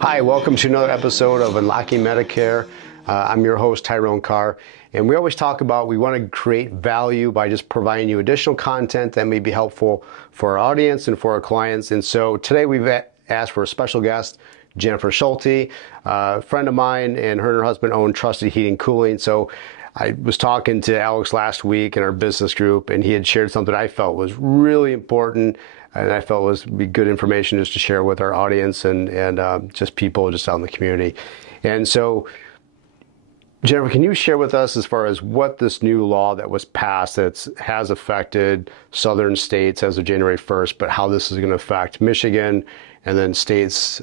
Hi, welcome to another episode of Unlocking Medicare. I'm your host, Tyrone Carr, and we always talk about we want to create value by just providing you additional content that may be helpful for our audience and for our clients. And so today we've asked for a special guest, Jennifer Schulte, a friend of mine, and her husband own Trusted Heating and Cooling. So I was talking to Alex last week in our business group, and he had shared something I felt was really important, and I felt was be good information just to share with our audience and just people just out in the community. And so, Jennifer, can you share with us as far as what this new law that was passed that has affected southern states as of January 1st, but how this is going to affect Michigan and then states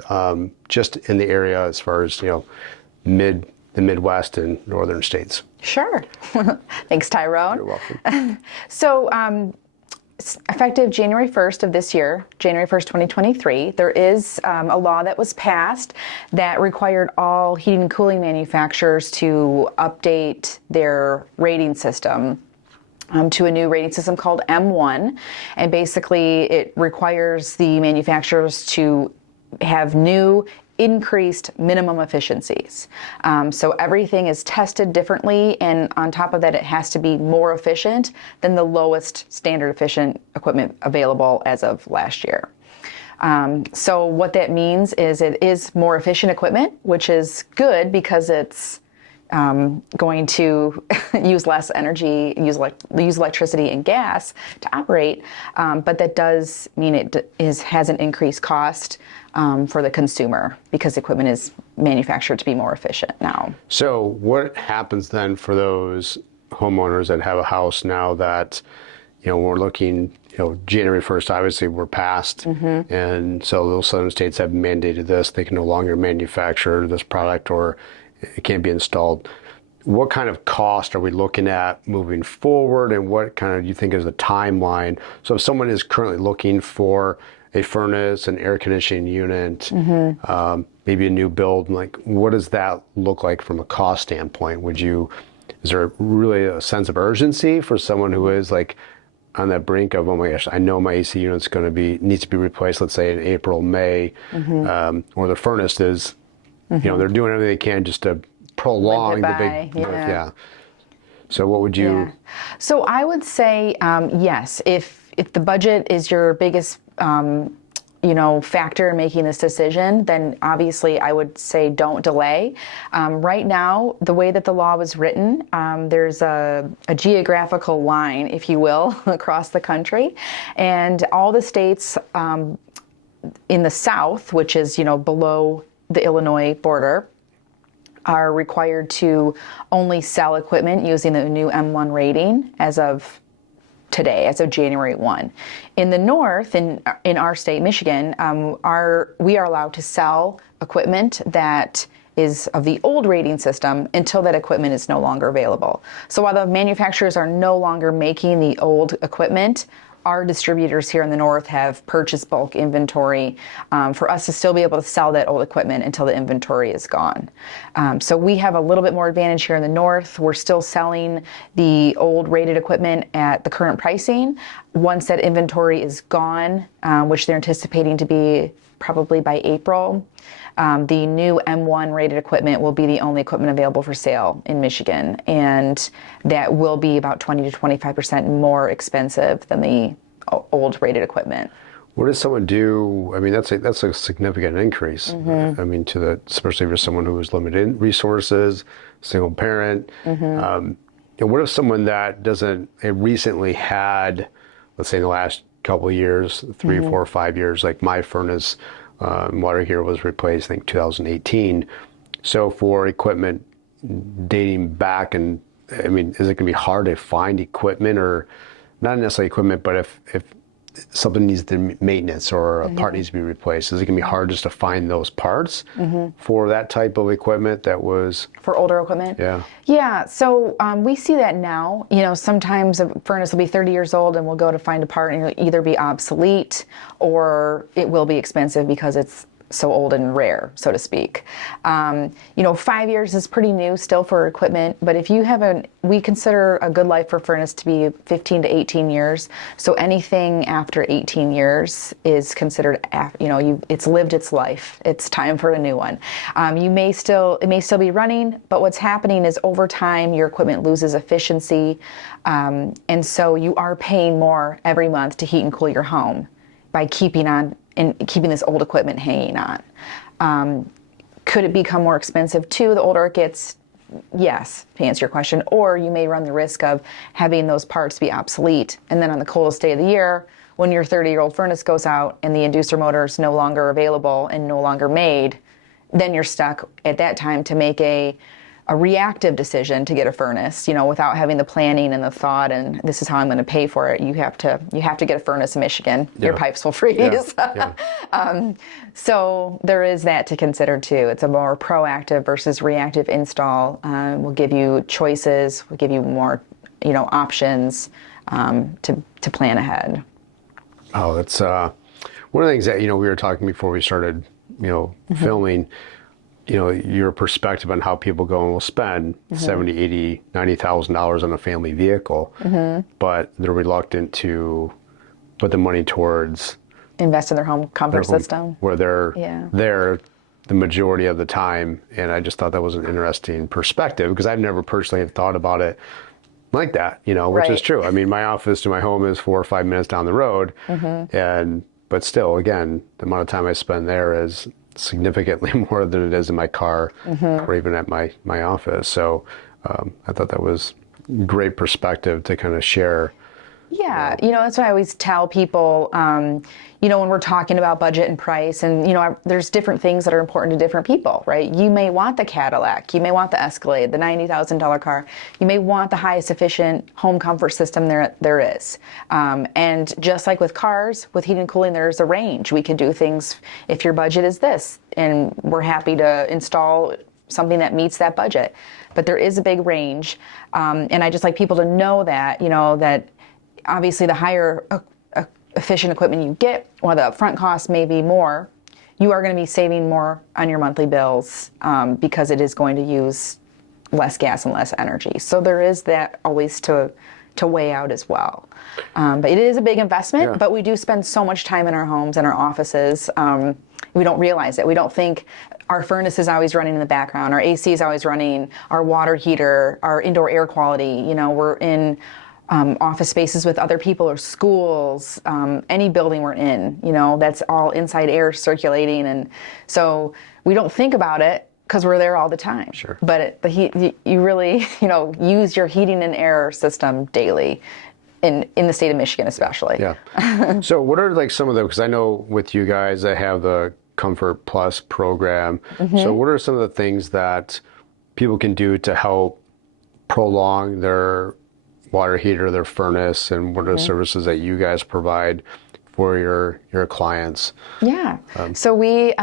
just in the area as far as, the Midwest and northern states? Sure. Thanks, Tyrone. You're welcome. So, effective January 1st of this year, January 1st, 2023, there is a law that was passed that required all heating and cooling manufacturers to update their rating system to a new rating system called M1. And basically, it requires the manufacturers to have new increased minimum efficiencies. So everything is tested differently, and on top of that, it has to be more efficient than the lowest standard efficient equipment available as of last year. So what that means is it is more efficient equipment, which is good because it's going to use less energy, use electricity and gas to operate, but that does mean it has an increased cost for the consumer because equipment is manufactured to be more efficient now. So what happens then for those homeowners that have a house now that, we're looking, January 1st, obviously we're past, and so those southern states have mandated this. They can no longer manufacture this product or it can't be installed. What kind of cost are we looking at moving forward, and what kind of you think is the timeline? So if someone is currently looking for a furnace, an air conditioning unit, maybe a new build, like what does that look like from a cost standpoint? Is there really a sense of urgency for someone who is like on that brink of, oh my gosh, I know my AC unit's needs to be replaced, let's say in April, May, or the furnace is, they're doing everything they can just to prolong the big, yeah. So what would you? Yeah. So I would say, yes, if the budget is your biggest, factor in making this decision, then obviously I would say don't delay. Right now, the way that the law was written, there's a geographical line, if you will, across the country, and all the states in the South, which is, below the Illinois border, are required to only sell equipment using the new M1 rating as of today, as of January 1. In the North, in our state, Michigan, we are allowed to sell equipment that is of the old rating system until that equipment is no longer available. So while the manufacturers are no longer making the old equipment, our distributors here in the North have purchased bulk inventory for us to still be able to sell that old equipment until the inventory is gone. So we have a little bit more advantage here in the North. We're still selling the old rated equipment at the current pricing. Once that inventory is gone, which they're anticipating to be probably by April, the new M1 rated equipment will be the only equipment available for sale in Michigan, and that will be about 20 to 25% more expensive than the old rated equipment. What does someone do? I mean, that's a significant increase. I mean, especially for someone who has limited resources, single parent. And what if someone that recently had, let's say in the last couple of years, 3, 4, 5 years, like my furnace, water heater was replaced, I think 2018. So for equipment dating back, and I mean, is it going to be hard to find equipment, or not necessarily equipment, but if something needs the maintenance or a part needs to be replaced, is it going to be hard just to find those parts for that type of equipment that was for older equipment? Yeah. So we see that now. Sometimes a furnace will be 30 years old and we'll go to find a part and it'll either be obsolete or it will be expensive because it's so old and rare, so to speak. 5 years is pretty new still for equipment, but if you have we consider a good life for furnace to be 15 to 18 years. So anything after 18 years is considered, it's lived its life. It's time for a new one. It may still be running, but what's happening is over time your equipment loses efficiency, and so you are paying more every month to heat and cool your home by keeping this old equipment hanging on. Could it become more expensive too the older it gets? Yes, to answer your question. Or you may run the risk of having those parts be obsolete. And then on the coldest day of the year, when your 30-year-old furnace goes out and the inducer motor is no longer available and no longer made, then you're stuck at that time to make a reactive decision to get a furnace, without having the planning and the thought, and this is how I'm going to pay for it. You have to get a furnace in Michigan. Yeah. Your pipes will freeze. Yeah. Yeah. So there is that to consider too. It's a more proactive versus reactive install. We'll give you choices. We'll give you more, options to plan ahead. Oh, that's one of the things that we were talking before we started, filming. Your perspective on how people go and will spend $70,000, $80,000, $90,000 on a family vehicle, but they're reluctant to put the money towards invest in their home comfort system, where they're there the majority of the time. And I just thought that was an interesting perspective, because I've never personally thought about it like that, which is true. I mean, my office to my home is 4 or 5 minutes down the road, but still, again, the amount of time I spend there is significantly more than it is in my car or even at my office. So I thought that was great perspective to kind of share. Yeah, that's why I always tell people, when we're talking about budget and price, and, there's different things that are important to different people, right? You may want the Cadillac, you may want the Escalade, the $90,000 car, you may want the highest efficient home comfort system there is. And just like with cars, with heating and cooling, there's a range. We can do things if your budget is this, and we're happy to install something that meets that budget. But there is a big range. And I just like people to know that, that obviously the higher efficient equipment you get, or the upfront cost may be more, you are going to be saving more on your monthly bills because it is going to use less gas and less energy. So there is that always to weigh out as well. But it is a big investment, but we do spend so much time in our homes and our offices. We don't realize it. We don't think our furnace is always running in the background, our AC is always running, our water heater, our indoor air quality. We're in office spaces with other people or schools, any building we're in, that's all inside air circulating. And so we don't think about it because we're there all the time. Sure. But you really, use your heating and air system daily in the state of Michigan, especially. Yeah. So what are like some of because I know with you guys, I have the Comfort Plus program. So what are some of the things that people can do to help prolong their water heater, their furnace, and what are the services that you guys provide for your clients? Yeah. So we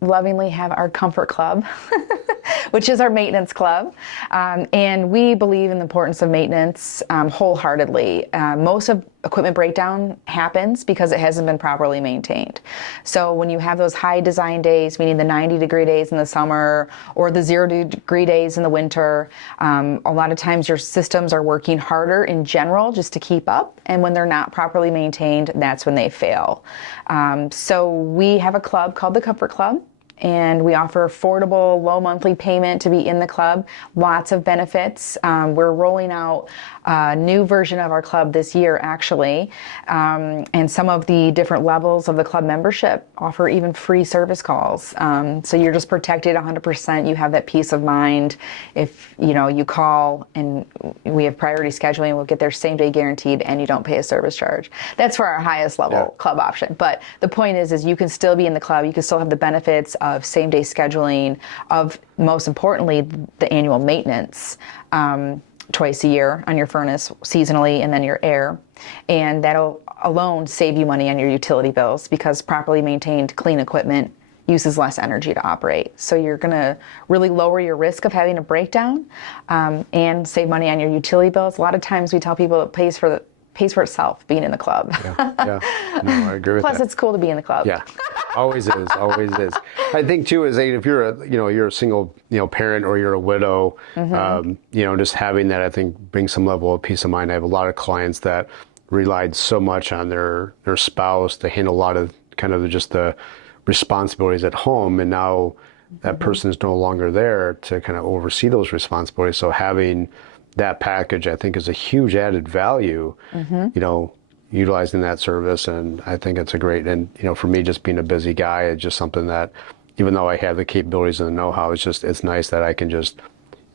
lovingly have our Comfort Club, which is our maintenance club. And we believe in the importance of maintenance wholeheartedly. Most of equipment breakdown happens because it hasn't been properly maintained. So when you have those high design days, meaning the 90-degree days in the summer or the 0-degree days in the winter, a lot of times your systems are working harder in general just to keep up. And when they're not properly maintained, that's when they fail. So we have a club called the Comfort Club. And we offer affordable, low monthly payment to be in the club. Lots of benefits. We're rolling out a new version of our club this year, actually. And some of the different levels of the club membership offer even free service calls. So you're just protected 100%. You have that peace of mind. If you call and we have priority scheduling, we'll get there same day guaranteed, and you don't pay a service charge. That's for our highest level club option. But the point is you can still be in the club. You can still have the benefits of same-day scheduling, of, most importantly, the annual maintenance twice a year on your furnace, seasonally, and then your air. And that'll alone save you money on your utility bills, because properly maintained, clean equipment uses less energy to operate. So you're going to really lower your risk of having a breakdown and save money on your utility bills. A lot of times we tell people it pays for pays for itself being in the club. Yeah. No, I agree with that. Plus, it's cool to be in the club. Yeah, always is, always is. I think too is if you're you're a single parent or you're a widow, just having that I think brings some level of peace of mind. I have a lot of clients that relied so much on their spouse to handle a lot of kind of just the responsibilities at home, and now that person is no longer there to kind of oversee those responsibilities. So having that package, I think, is a huge added value. Utilizing that service, and I think it's a great, and for me, just being a busy guy, it's just something that, even though I have the capabilities and the know-how, it's nice that I can just,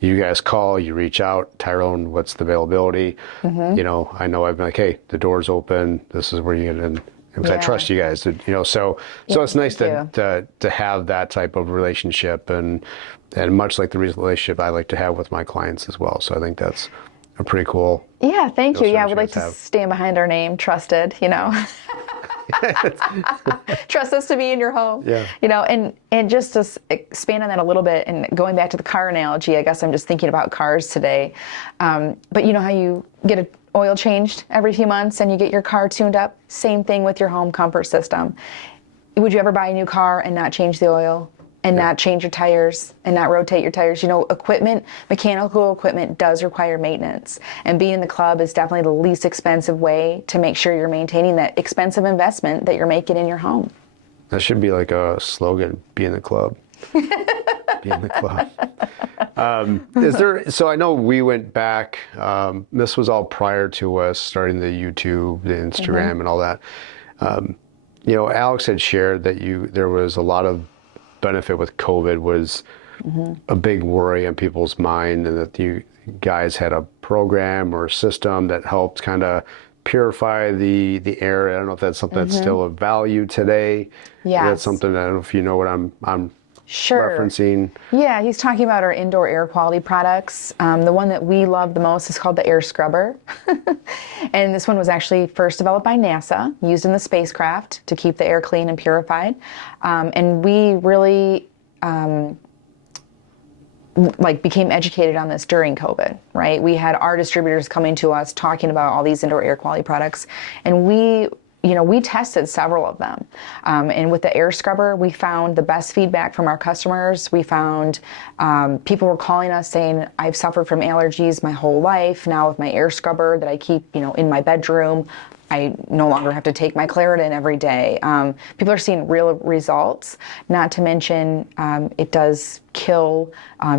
you guys call, you reach out, Tyrone, what's the availability? I know I've been like, hey, the door's open, this is where you get in, because I trust you guys, so it's nice to have that type of relationship, and much like the relationship I like to have with my clients as well. So I think that's a pretty cool. Yeah, thank you. Yeah, we'd like to stand behind our name, trusted, Trust us to be in your home. Yeah. And just to expand on that a little bit, and going back to the car analogy, I guess I'm just thinking about cars today. But you know how you get an oil changed every few months and you get your car tuned up? Same thing with your home comfort system. Would you ever buy a new car and not change the oil? And not change your tires and not rotate your tires? Equipment, mechanical equipment does require maintenance. And being in the club is definitely the least expensive way to make sure you're maintaining that expensive investment that you're making in your home. That should be like a slogan, be in the club. Be in the club. So I know we went back, this was all prior to us starting the YouTube, the Instagram and all that. Alex had shared that there was a lot of benefit with COVID was a big worry on people's mind, and that you guys had a program or a system that helped kind of purify the air. I don't know if that's something that's still of value today. Yes. That's something, I don't know if you know what I'm Sure. referencing. Yeah, he's talking about our indoor air quality products. The one that we love the most is called the air scrubber. And this one was actually first developed by NASA, used in the spacecraft to keep the air clean and purified. And we really became educated on this during COVID, right? We had our distributors coming to us talking about all these indoor air quality products, and we tested several of them. And with the air scrubber, we found the best feedback from our customers. We found people were calling us saying, I've suffered from allergies my whole life. Now with my air scrubber that I keep, in my bedroom, I no longer have to take my Claritin every day. People are seeing real results, not to mention it does kill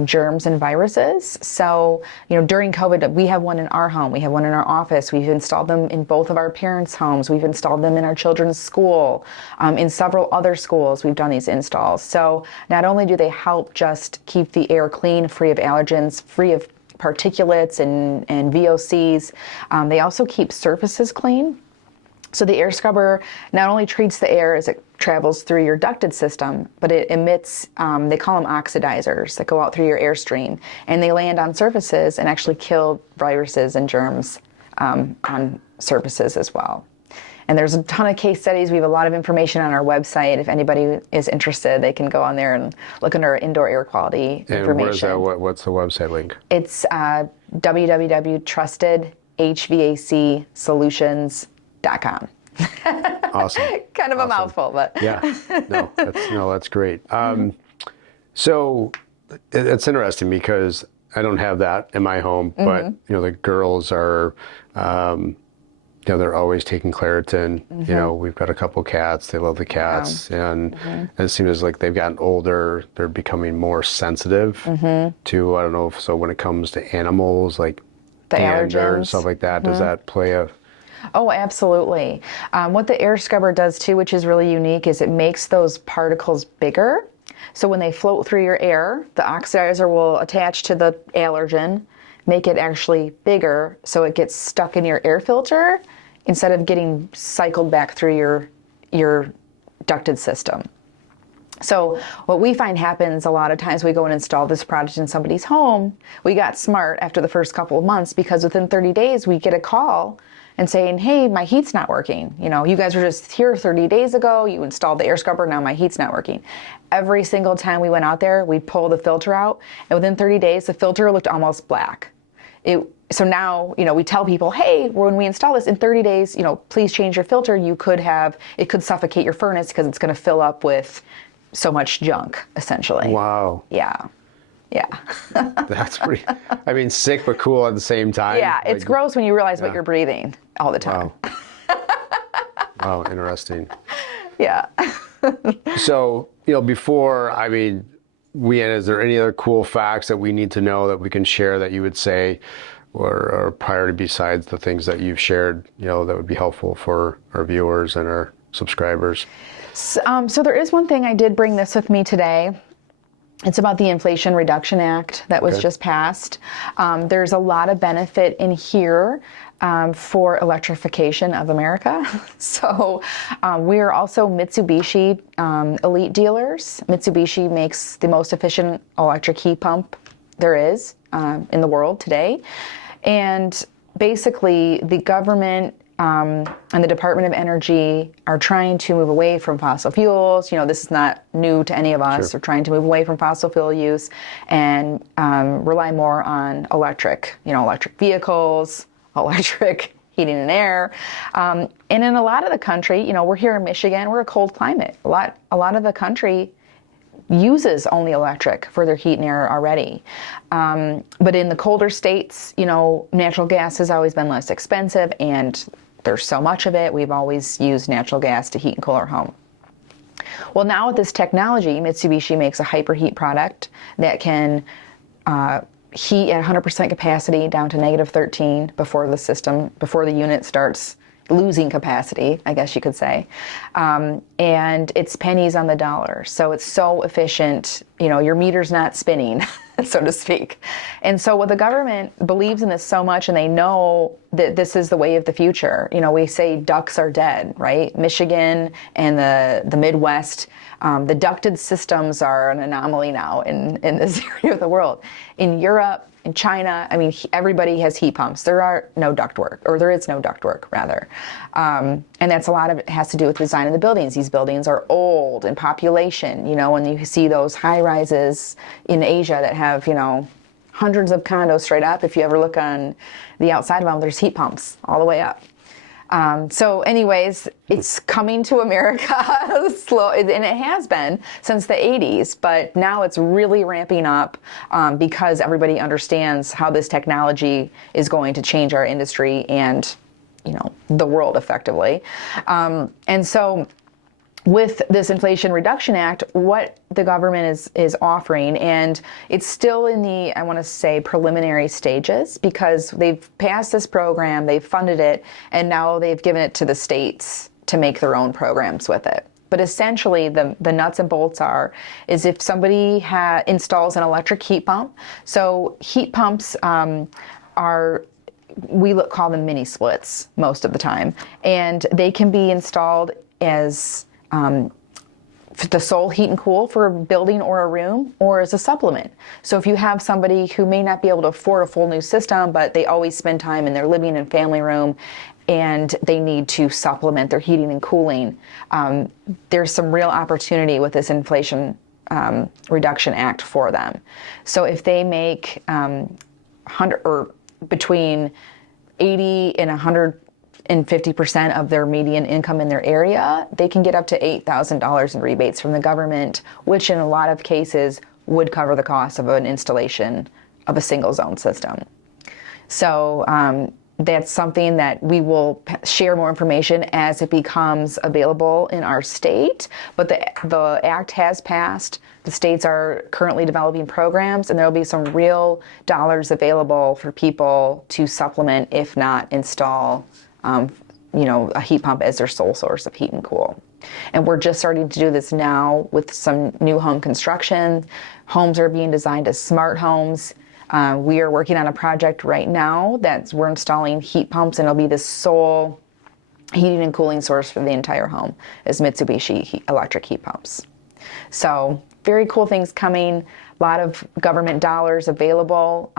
germs and viruses. So, during COVID, we have one in our home. We have one in our office. We've installed them in both of our parents' homes. We've installed them in our children's school. In several other schools, we've done these installs. So not only do they help just keep the air clean, free of allergens, free of particulates and VOCs, they also keep surfaces clean. So the air scrubber not only treats the air as it travels through your ducted system, but it emits, they call them oxidizers that go out through your airstream, and they land on surfaces and actually kill viruses and germs on surfaces as well. And there's a ton of case studies. We have a lot of information on our website. If anybody is interested, they can go on there and look under our indoor air quality information. And where's that? What's the website link? It's www.trustedhvacsolutions.com. Awesome. Kind of a mouthful, but yeah, that's great. So it's interesting because I don't have that in my home, but the girls are, they're always taking Claritin. We've got a couple cats. They love the cats, and it seems like they've gotten older. They're becoming more sensitive to, I don't know, so when it comes to animals like the dander allergens and stuff like that, does that play a... Oh, absolutely. What the air scrubber does too, which is really unique, is it makes those particles bigger. So when they float through your air, the oxidizer will attach to the allergen, make it actually bigger, so it gets stuck in your air filter instead of getting cycled back through your ducted system. So what we find happens a lot of times, we go and install this product in somebody's home. We got smart after the first couple of months, because within 30 days we get a call and saying, hey, my heat's not working. You guys were just here 30 days ago, you installed the air scrubber, now my heat's not working. Every single time we went out there, we'd pull the filter out, and within 30 days, the filter looked almost black. So now, we tell people, hey, when we install this in 30 days, please change your filter. It could suffocate your furnace because it's going to fill up with so much junk, essentially. Wow. Yeah. That's pretty, sick but cool at the same time. Yeah, it's gross when you realize what you're breathing all the time. Wow. Wow, interesting. Yeah. So, before, we end, is there any other cool facts that we need to know that we can share that you would say or priority besides the things that you've shared, that would be helpful for our viewers and our subscribers? So there is one thing, I did bring this with me today. It's about the Inflation Reduction Act that was just passed. There's a lot of benefit in here for electrification of America. So we are also Mitsubishi elite dealers. Mitsubishi makes the most efficient electric heat pump there is in the world today. And basically the government and the Department of Energy are trying to move away from fossil fuels. This is not new to any of us. They're trying to move away from fossil fuel use and rely more on electric vehicles, electric heating and air. And in a lot of the country, we're here in Michigan, we're a cold climate. A lot of the country uses only electric for their heat and air already. But in the colder states, natural gas has always been less expensive and there's so much of it. We've always used natural gas to heat and cool our home. Well, now with this technology, Mitsubishi makes a hyperheat product that can heat at 100% capacity down to -13 before the unit starts losing capacity, I guess you could say. And it's pennies on the dollar. So it's so efficient, your meter's not spinning, so to speak. And so what the government believes in this so much, and they know that this is the way of the future. We say ducts are dead, right? Michigan and the Midwest, the ducted systems are an anomaly now in this area of the world. In Europe, in China, everybody has heat pumps. There is no ductwork, rather. And that's a lot of it has to do with the design of the buildings. These buildings are old in population, when you see those high rises in Asia that have, hundreds of condos straight up. If you ever look on the outside of them, there's heat pumps all the way up. So anyways, it's coming to America slow, and it has been since the 80s, but now it's really ramping up because everybody understands how this technology is going to change our industry and, the world effectively. And so with this Inflation Reduction Act, what the government is offering, and it's still in the, I want to say, preliminary stages because they've passed this program, they've funded it, and now they've given it to the states to make their own programs with it. But essentially, the nuts and bolts is if somebody installs an electric heat pump. So heat pumps call them mini splits most of the time, and they can be installed as the sole heat and cool for a building or a room, or as a supplement. So if you have somebody who may not be able to afford a full new system, but they always spend time in their living and family room, and they need to supplement their heating and cooling, there's some real opportunity with this Inflation Reduction Act for them. So if they make between 80 and 150% of their median income in their area, they can get up to $8,000 in rebates from the government, which in a lot of cases would cover the cost of an installation of a single zone system. So that's something that we will share more information as it becomes available in our state. But the act has passed. The states are currently developing programs, and there will be some real dollars available for people to supplement, if not install, a heat pump as their sole source of heat and cool. And we're just starting to do this now with some new home construction. Homes are being designed as smart homes. We are working on a project right now we're installing heat pumps, and it'll be the sole heating and cooling source for the entire home is Mitsubishi electric heat pumps. So very cool things coming. A lot of government dollars available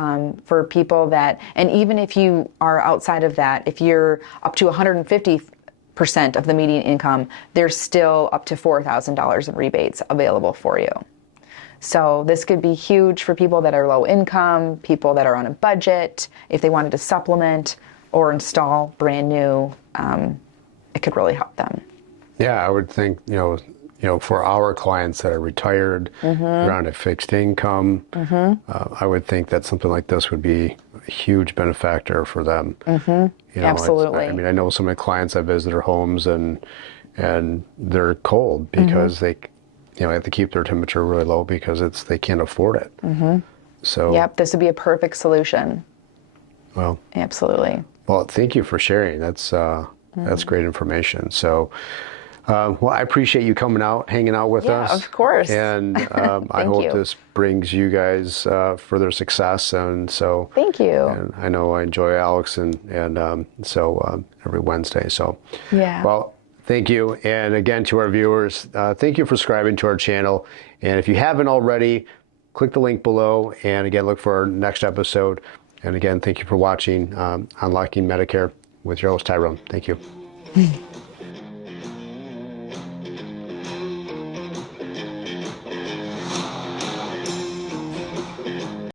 for people and even if you are outside of that, if you're up to 150% of the median income, there's still up to $4,000 in rebates available for you. So this could be huge for people that are low income, people that are on a budget, if they wanted to supplement or install brand new, it could really help them. Yeah, I would think, for our clients that are retired, they're on a fixed income, I would think that something like this would be a huge benefactor for them. Absolutely. I know some of the clients I visit their homes and they're cold because they have to keep their temperature really low because they can't afford it. So Yep, this would be a perfect solution. Well, Absolutely. Well, thank you for sharing. That's great information. So, I appreciate you coming out, hanging out with us. Yeah, of course. And I hope this brings you guys further success. And so, thank you. And I know I enjoy Alex, and so every Wednesday. So, yeah. Well, thank you. And again, to our viewers, thank you for subscribing to our channel. And if you haven't already, click the link below. And again, look for our next episode. And again, thank you for watching Unlocking Medicare with your host, Tyrone. Thank you.